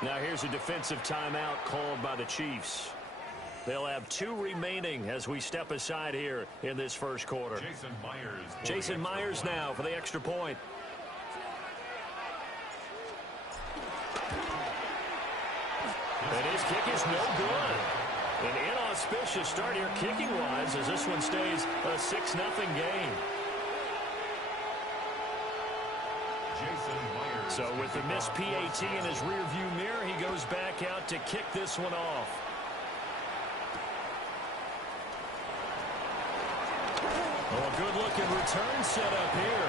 Now here's a defensive timeout called by the Chiefs. They'll have 2 remaining as we step aside here in this first quarter. Jason Myers now for the extra point. And his kick is no good. An inauspicious start here kicking-wise as this one stays a 6-0 game. So with the missed PAT in his rearview mirror, he goes back out to kick this one off. Oh, a good-looking return set up here.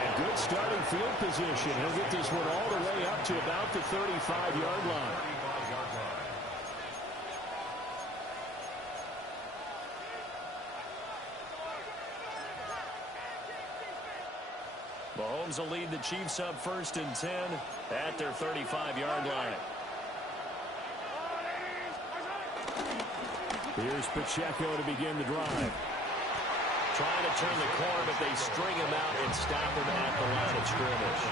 And good starting field position. He'll get this one all the way up to about the 35-yard line. Mahomes will lead the Chiefs up 1st and 10 at their 35-yard line. Here's Pacheco to begin the drive. Trying to turn the corner, but they string him out and stop him at the line of scrimmage.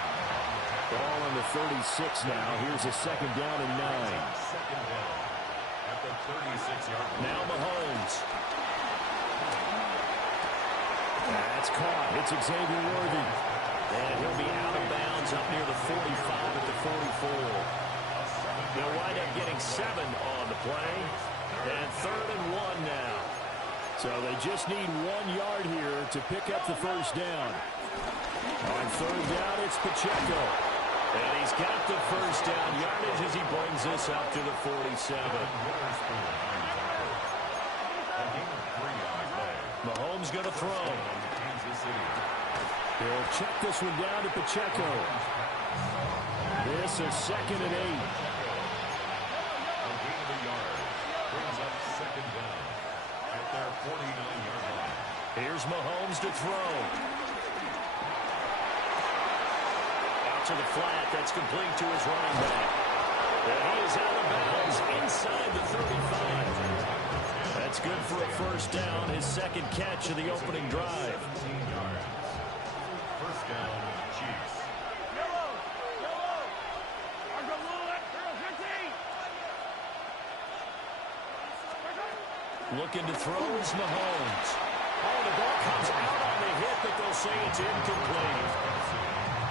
Ball on the 36 now. Here's a 2nd down and 9. Now Mahomes. That's caught. It's Xavier Worthy. And he'll be out of bounds up near the 45 at the 44. They'll wind up getting 7 on the play. And 3rd and 1 now. So they just need 1 yard here to pick up the first down. On 3rd down, it's Pacheco. And he's got the first down yardage as he brings this up to the 47. Mahomes going to throw. He'll check this one down to Pacheco. This is 2nd and 8. Here's Mahomes to throw. Out to the flat. That's complete to his running back. And he is out of bounds inside the 35. That's good for a first down. His 2nd catch of the opening drive. First down, Chiefs. Looking to throw is Mahomes. Oh, the ball comes out on the hit, but they'll say it's incomplete.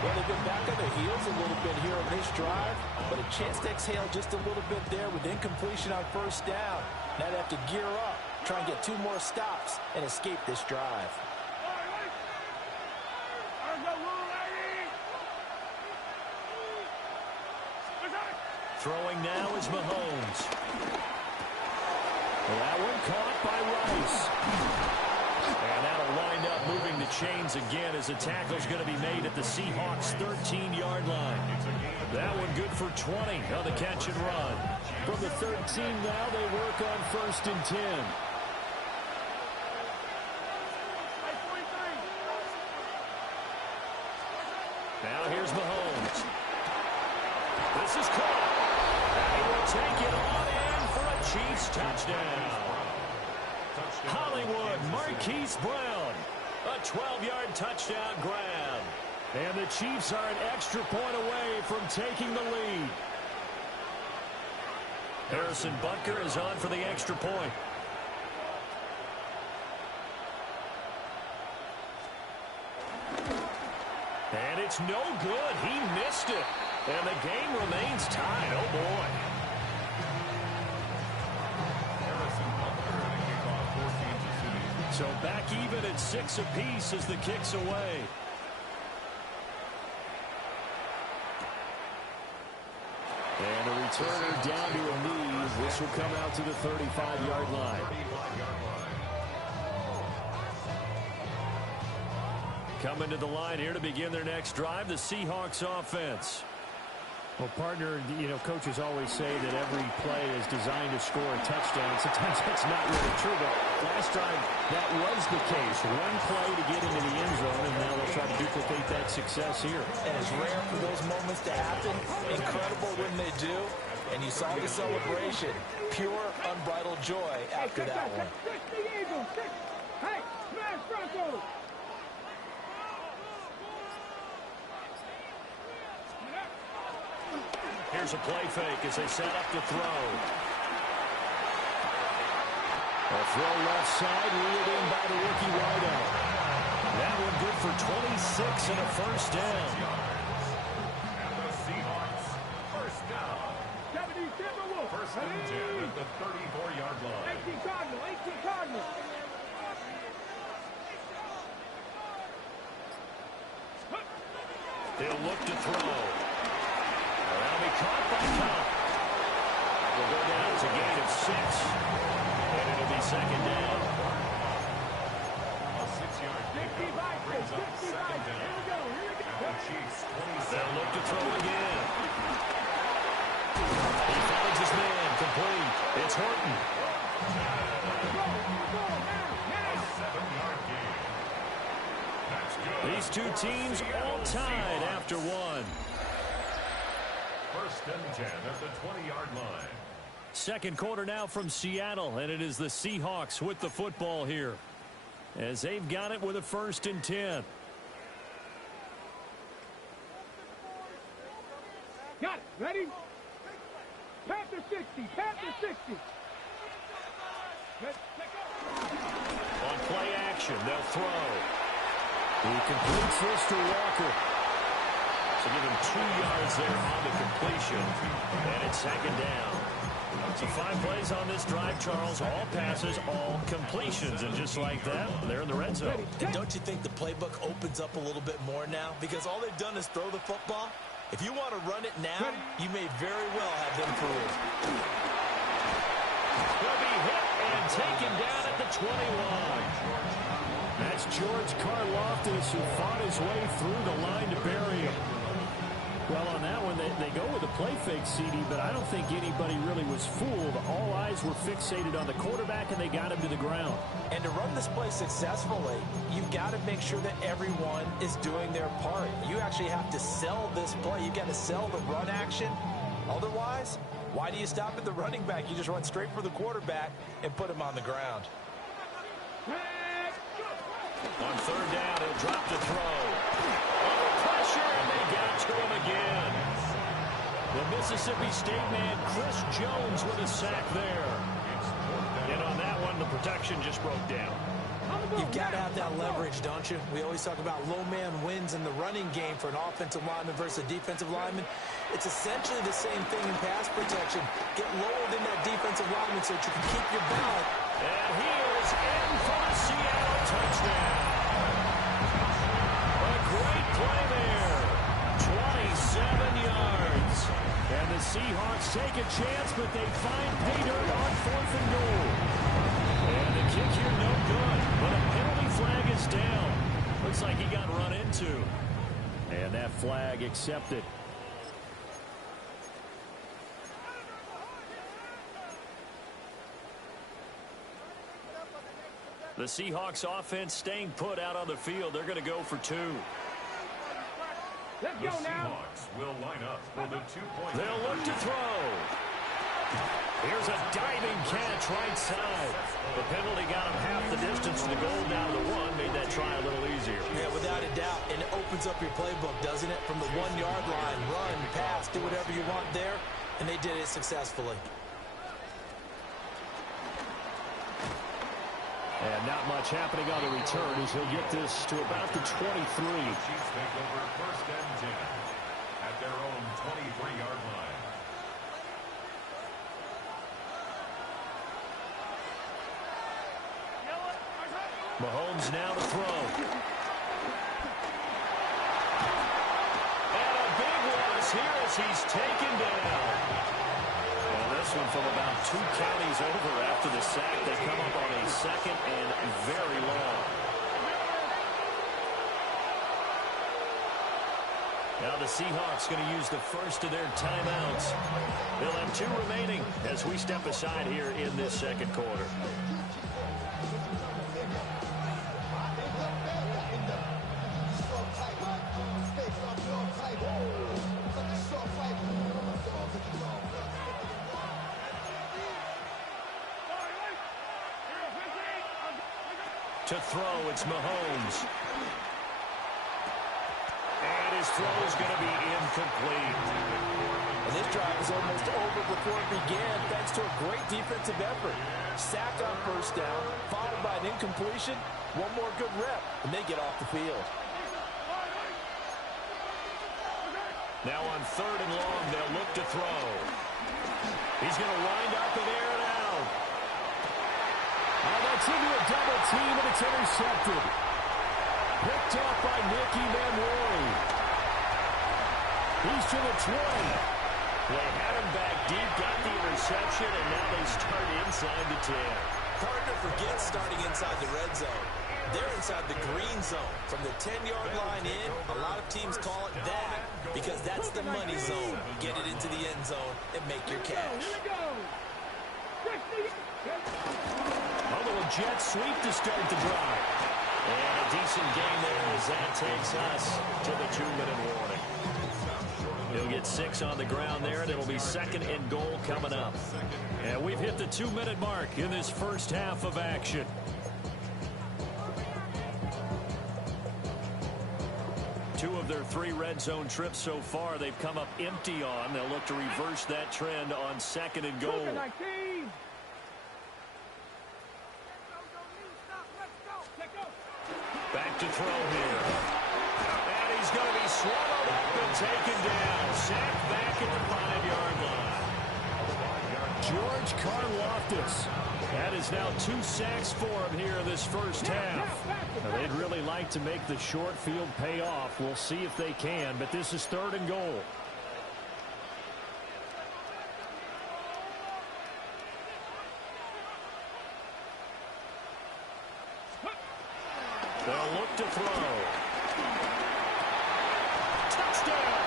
Well, they've been back on their heels a little bit here on this drive, but a chance to exhale just a little bit there with incompletion on first down. Now they have to gear up, try and get 2 more stops, and escape this drive. Throwing now is Mahomes. Well, that one caught by Rice. And that'll wind up moving the chains again as the tackle's going to be made at the Seahawks' 13-yard line. That one good for 20 on the catch and run. From the 13 now, they work on 1st and 10. Now here's Mahomes. This is caught. And he will take it on in for a Chiefs touchdown. Hollywood Marquise Brown. A 12-yard touchdown grab. And the Chiefs are an extra point away from taking the lead. Harrison Butker is on for the extra point. And it's no good. He missed it. And the game remains tied. Oh, boy. So back even at 6 apiece as the kick's away. And the returner down to a knee. This will come out to the 35-yard line. Coming to the line here to begin their next drive, the Seahawks offense. Well, partner, you know, coaches always say that every play is designed to score a touchdown. Sometimes that's not really true, but last drive, that was the case. One play to get into the end zone, and now they'll try to duplicate that success here. And it's rare for those moments to happen. Incredible when they do. And you saw the celebration. Pure, unbridled joy after that one. Hey, smash Broncos! Here's Here's a play fake as they set up to throw. A throw left side, reeled in by the rookie wideout. That one good for 26 and a first down. And the Seahawks, first down. 70 First and 10 at the 34-yard line. 18 Cardinal, 18 Cardinal. They'll look to throw. That'll be caught by Cup. Will go down to a gain of 6. And it'll be second down. A 6-yard pickup brings up second down. Here we go. And the Chiefs, 27. They'll look to throw again. He finds his man, complete. It's Horton. A 7-yard gain. That's good. These two teams all tied after one. First and 10 at the 20-yard line. Second quarter now from Seattle, and it is the Seahawks with the football here as they've got it with a first and 10. Got it. Ready? Panther 60. Panther 60. Let's On play action, they'll throw. He completes this to Walker. So give him 2 yards there on the completion. And it's second down. So 5 plays on this drive, Charles. All passes, all completions. And just like that, they're in the red zone. And don't you think the playbook opens up a little bit more now? Because all they've done is throw the football. If you want to run it now, you may very well have them fooled. He'll be hit and taken down at the 21. That's George Karlaftis who fought his way through the line to bury him. Well, on that one, they go with a play fake, CD, but I don't think anybody really was fooled. All eyes were fixated on the quarterback, and they got him to the ground. And to run this play successfully, you've got to make sure that everyone is doing their part. You actually have to sell this play. You've got to sell the run action. Otherwise, why do you stop at the running back? You just run straight for the quarterback and put him on the ground. On third down, he'll drop to throw. Under pressure, and they got to him again. The Mississippi State man, Chris Jones, with a sack there. And on that one, the protection just broke down. You've got to have that leverage, don't you? We always talk about low man wins in the running game for an offensive lineman versus a defensive lineman. It's essentially the same thing in pass protection. Get lower than that defensive lineman so that you can keep your balance. And he is in for the Seattle touchdown. A great play there. 27 yards. And the Seahawks take a chance, but they find pay dirt on 4th and goal. And the kick here, no good. But a penalty flag is down. Looks like he got run into. And that flag accepted. The Seahawks offense staying put out on the field. They're going to go for 2. Let's The go now. Seahawks will line up for the 2-point. They'll look to throw. Here's a diving catch right side. The penalty got him half the distance to the goal, down to the 1. Made that try a little easier. Yeah, without a doubt. And it opens up your playbook, doesn't it? From the 1-yard line, run, pass, do whatever you want there. And they did it successfully. And not much happening on the return as he'll get this to about the 23. Chiefs take over first and 10 at their own 23-yard line. Mahomes now to throw. And a big loss here as he's taken down. And this one from about 2 counties over after the sack. They come up on a 2nd and very long. Now the Seahawks going to use the first of their timeouts. They'll have 2 remaining as we step aside here in this second quarter. To throw, it's Mahomes. And his his throw is going to be incomplete. And this drive is almost over before it began thanks to a great defensive effort. Sack on first down, followed by an incompletion. One more good rep, and they get off the field. Now on 3rd and long, they'll look to throw. He's going to wind up and air it out. Oh, that's into a double team, and it's intercepted. Picked up by Nicky Manwari. He's to the 20. They had him back deep, got the interception, and now they start inside the 10. Hard to forget starting inside the red zone. They're inside the green zone. From the 10-yard line in, a lot of teams call it that because that's the money zone. Get it into the end zone and make your cash. A little jet sweep to start the drive. And a decent game there as that takes us to the 2-minute warning. He'll get 6 on the ground there, and it'll be 2nd and goal coming up. And we've hit the 2-minute mark in this first half of action. Two of their 3 red zone trips so far they've come up empty on. They'll look to reverse that trend on 2nd and goal. Back to throw here. And he's going to be swallowed up and taken down. Sacked back at the 5-yard line. George Karlaftis. That is now 2 sacks for him here in this first half. Now, they'd really like to make the short field pay off. We'll see if they can, but this is 3rd and goal. They'll look to throw. Touchdown!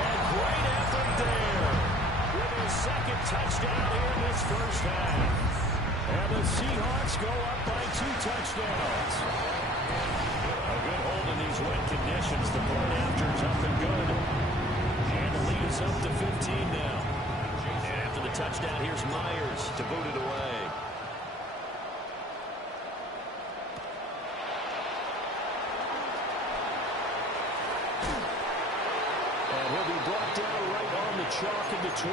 And great effort there. With his 2nd touchdown here in this first half. And the Seahawks go up by 2 touchdowns. A good hold in these wet conditions. The point after's up and good. And the lead is up to 15 now. And after the touchdown, here's Myers to boot it away. And he'll be brought down right on the chalk at the 20.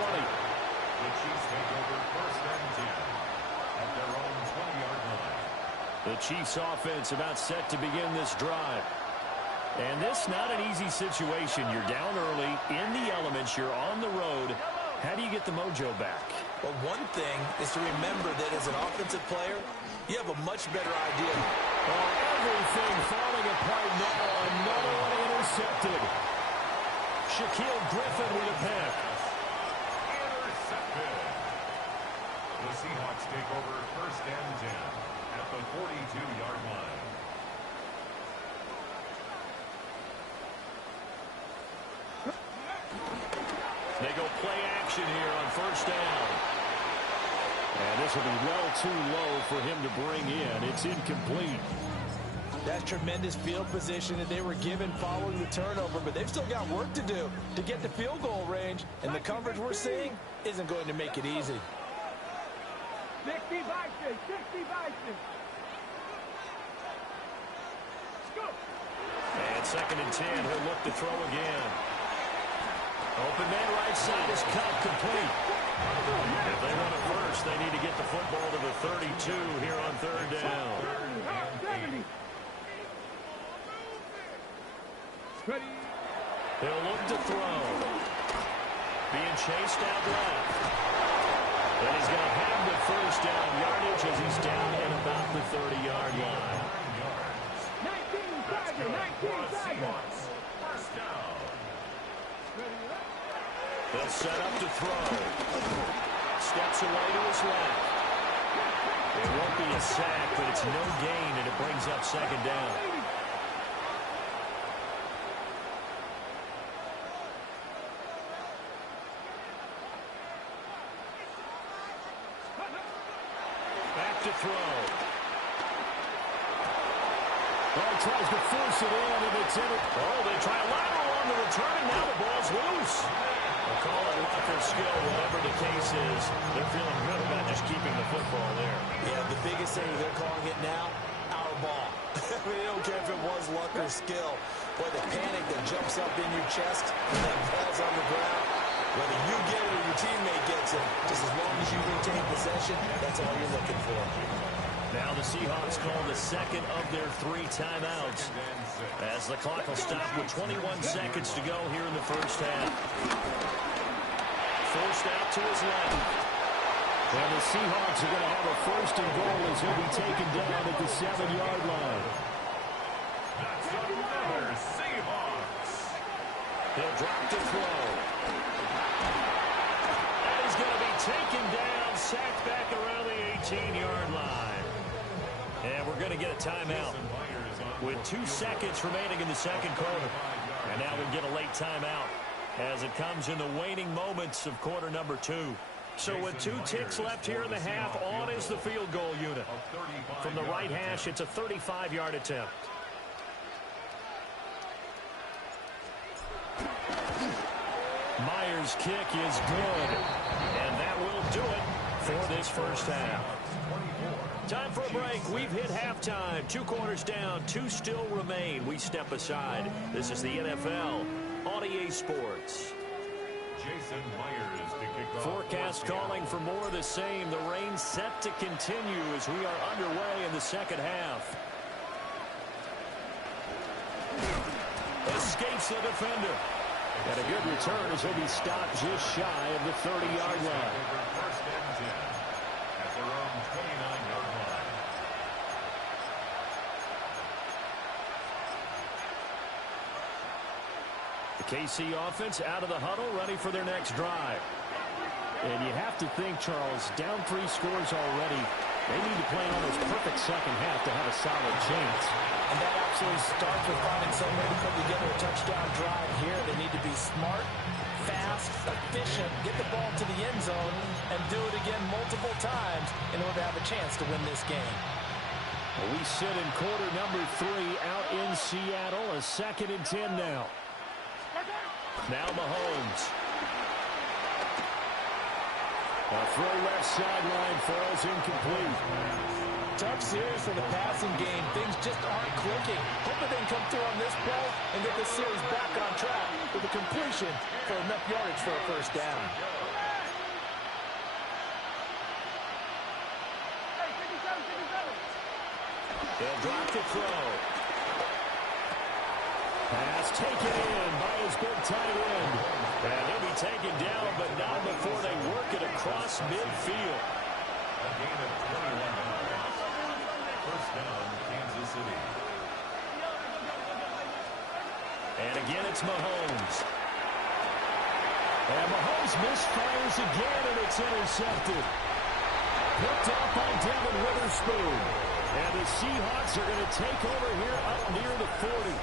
The Chiefs take over 1st and 10 at their own 20-yard line. The Chiefs offense about set to begin this drive. And this not an easy situation. You're down early, in the elements, you're on the road. How do you get the mojo back? Well, one thing is to remember that as an offensive player, you have a much better idea. Oh, everything falling apart now. Another one intercepted. Shaquille Griffin with a pick. Intercepted. The Seahawks take over 1st and 10 at the 42-yard line. They go play action here on 1st down. And this will be well too low for him to bring in. It's incomplete. That's tremendous field position that they were given following the turnover, but they've still got work to do to get to field goal range, and the coverage we're seeing isn't going to make it easy. 60 Vikings, 60 Vikings. Go. And 2nd and 10, he'll look to throw again. Open man right side is cut complete. If they want it first, they need to get the football to the 32 here on 3rd down. Ready. He'll look to throw. Being chased out left. And he's going to have the 1st down yardage as he's down at about the 30-yard line. 19 Tiger, 19 Tiger. 1st down. They'll set up to throw. Steps away to his left. It won't be a sack, but it's no gain, and it brings up 2nd down. Back to throw. Well, tries to force it in, and it's in it. Oh, they try a lateral on the return, and now the ball's loose. They'll call it locker skill, whatever the case is. They're feeling good about just keeping the football there. Yeah, the biggest thing they're calling it now, our ball. I mean, they don't care if it was luck or skill. Boy, the panic jumps up in your chest when that ball's on the ground. Whether you get it or your teammate gets it, just as long as you retain possession, that's all you're looking for. Now the Seahawks call the second of their 3 timeouts as the clock will stop with 21 seconds to go here in the first half. Forced out to his left. And the Seahawks are going to have a first and goal as he'll be taken down at the 7-yard line. That's another Seahawks. He'll drop to throw. And he's going to be taken down, sacked back around the 18-yard line. And we're going to get a timeout with 2 seconds remaining in the second quarter. And now we get a late timeout as it comes in the waning moments of quarter number 2. So with 2 ticks left here in the half, on is the field goal unit. From the right hash, it's a 35-yard attempt. Myers' kick is good. And that will do it for this first half. Time for a break. We've hit halftime. 2 quarters down. 2 still remain. We step aside. This is the NFL on EA Sports. Jason Myers to kick off. Forecast calling for more of the same. The rain set to continue as we are underway in the second half. Escapes the defender. And a good return as he'll be stopped just shy of the 30-yard line. First and 10 at their own 29-yard line. The KC offense out of the huddle, ready for their next drive. And you have to think, Charles, down 3 scores already. They need to play an almost perfect second half to have a solid chance. And that absolutely starts with finding some way to put together a touchdown drive here. They need to be smart, fast, efficient, get the ball to the end zone, and do it again multiple times in order to have a chance to win this game. Well, we sit in quarter number 3 out in Seattle. A 2nd and 10 now. Now Mahomes. A throw left sideline falls incomplete. Tough series for the passing game. Things just aren't clicking. Hoping they can come through on this play and get this series back on track with a completion for enough yardage for a first down. They'll drop the throw. Pass taken in by his big tight end. And he'll be taken down, but not before they work it across midfield. A gain of 21 yards. First down, Kansas City. And again, it's Mahomes. And Mahomes misfires again, and it's intercepted. Picked off by Devin Witherspoon. And the Seahawks are going to take over here up near the 40.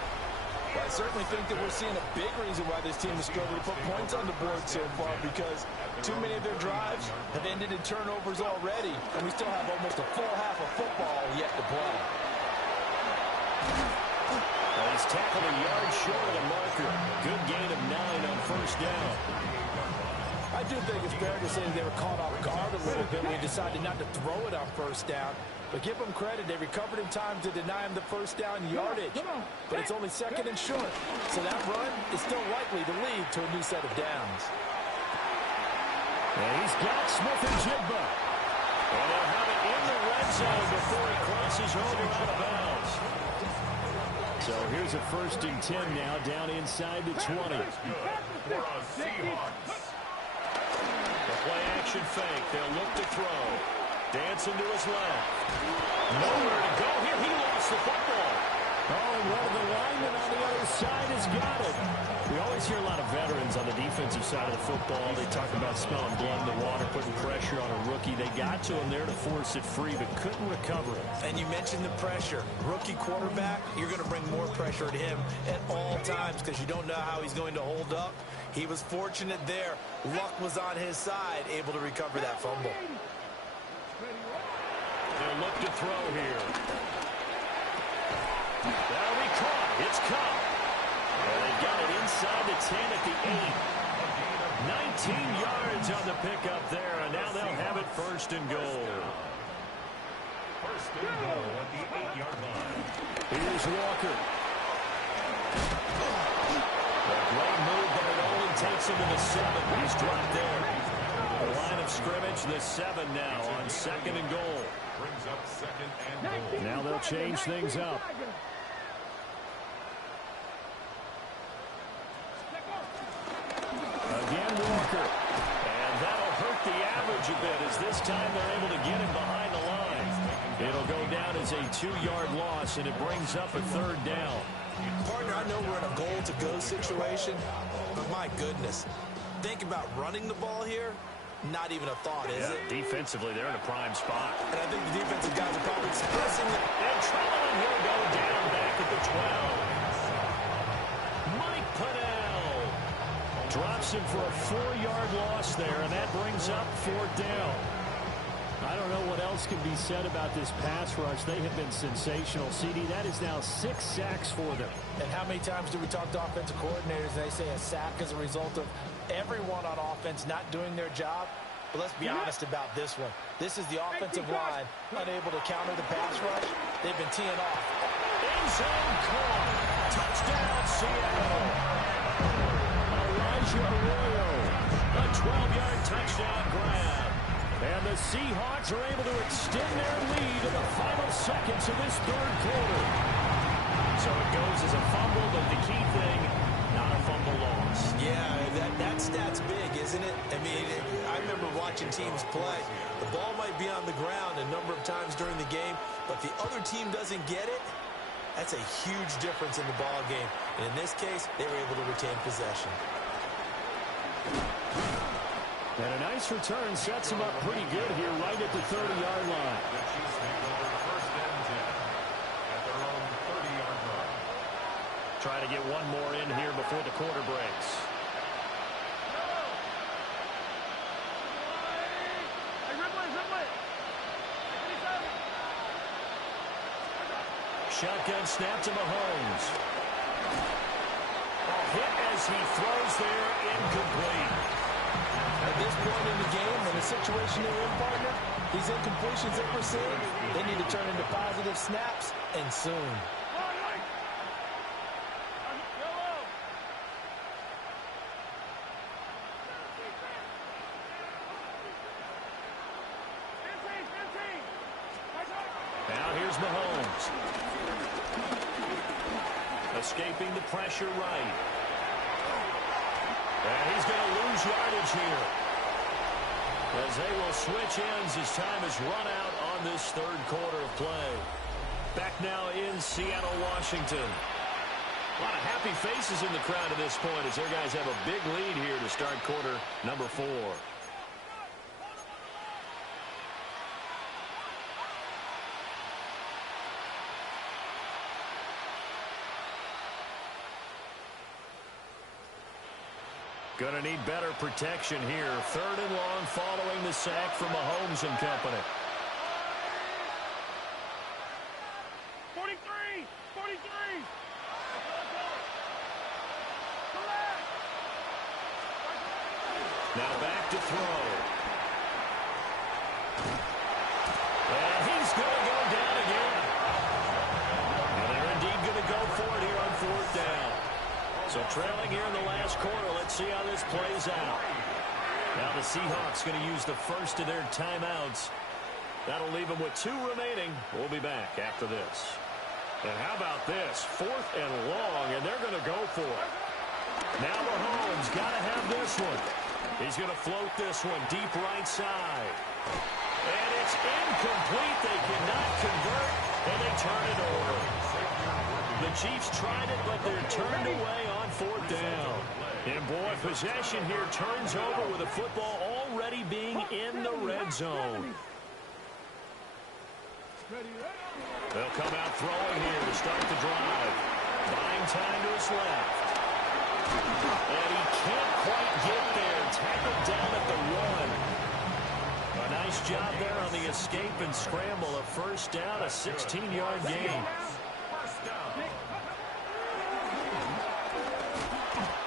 Well, I certainly think that we're seeing a big reason why this team has struggled to put points on the board so far, because too many of their drives have ended in turnovers already, and we still have almost a full half of football yet to play. Well, he's tackled a yard short of the marker. Good gain of 9 on first down. I do think it's fair to say they were caught off guard a little bit when they decided not to throw it on first down. But give them credit. They recovered in time to deny him the first down yardage. But it's only 2nd and short. So that run is still likely to lead to a new set of downs. And he's got Smith-Njigba. And they'll have it in the red zone before he crosses over out of bounds. So here's a 1st and 10 now down inside the 20. For a Seahawks. The play action fake. They'll look to throw. Dancing to his left. Nowhere to go here. He lost the football. Oh, and one of the linemen on the other side has got it. We always hear a lot of veterans on the defensive side of the football. They talk about smelling blood in the water, putting pressure on a rookie. They got to him there to force it free, but couldn't recover it. And you mentioned the pressure. Rookie quarterback, you're going to bring more pressure to him at all times because you don't know how he's going to hold up. He was fortunate there. Luck was on his side, able to recover that fumble. They'll look to throw here. That'll be caught. It's caught. And they got it inside the 10 at the 8. 19 yards on the pickup there, and now they'll have it 1st and goal. First and goal at the 8-yard line. Here's Walker. takes him to the 7. He's dropped there. The line of scrimmage, the 7 now on 2nd and goal. Brings up 2nd and goal. Now they'll change things up. Again, Walker. And that'll hurt the average a bit as this time they're able to get him behind the line. It'll go down as a 2-yard loss, and it brings up a 3rd down. Partner, I know we're in a goal-to-go situation, but my goodness. Think about running the ball here. Not even a thought, is it? Defensively, they're in a prime spot. And I think the defensive guys are probably expressing it. And traveling, he'll go down back at the 12. Mike Pennell drops him for a 4-yard loss there, and that brings up 4th down. I don't know what else can be said about this pass rush. They have been sensational. CD, that is now 6 sacks for them. And how many times do we talk to offensive coordinators and they say a sack is a result of everyone on offense not doing their job? But let's be honest about this one. This is the offensive line unable to counter the pass rush. They've been teeing off. End zone caught. Touchdown, Seattle. Elijah Arroyo. A 12-yard touchdown grab. And the Seahawks are able to extend their lead in the final seconds of this 3rd quarter. So it goes as a fumble, but the key thing, not a fumble loss. Yeah, that stat's big, isn't it? I mean, I remember watching teams play. The ball might be on the ground a number of times during the game, but the other team doesn't get it. That's a huge difference in the ball game. And in this case, they were able to retain possession. And a nice return sets him up pretty good here right at the 30-yard line. The Chiefs take over 1st and 10 at their own 30-yard line. Try to get one more in here before the quarter breaks. Shotgun snap to Mahomes. A hit as he throws there, incomplete. At this point in the game, in the situation they're in, partner, these incompletions that we're seeing, they need to turn into positive snaps, and soon. Now here's Mahomes. Escaping the pressure right. And he's going to lose yardage here, as they will switch ends as time has run out on this 3rd quarter of play. Back now in Seattle, Washington. A lot of happy faces in the crowd at this point as their guys have a big lead here to start quarter number 4. Gonna need better protection here. 3rd and long following the sack from Mahomes and company. 43! 43! Now back to throw. And he's gonna go down again. And they're indeed gonna go for it here on 4th down. So trailing here in the last quarter, let's see how this plays out. Now the Seahawks going to use the first of their timeouts. That'll leave them with 2 remaining. We'll be back after this. And how about this? 4th and long, and they're going to go for it. Now Mahomes got to have this one. He's going to float this one deep right side. And it's incomplete. They cannot convert, and they turn it over. The Chiefs tried it, but they're turned away on 4th down. And, boy, possession here turns over with the football already being in the red zone. They'll come out throwing here to start the drive. Buying time to his left. And he can't quite get there. Tackled down at the 1. A nice job there on the escape and scramble. A 1st down, a 16-yard gain.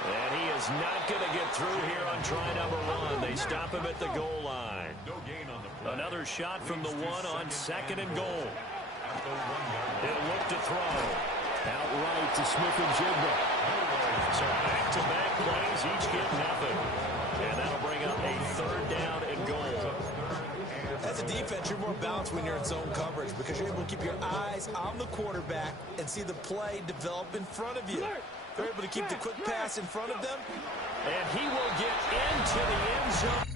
And he is not going to get through here on try number 1. They stop him at the goal line. Another shot from the 1 on 2nd and goal. He'll look to throw. Out right to Smith and Jigba. So back-to-back plays, each getting nothing. And that'll bring up a third down and goal. As a defense, you're more balanced when you're in zone coverage because you're able to keep your eyes on the quarterback and see the play develop in front of you. They're able to keep the quick pass in front of them. And he will get into the end zone.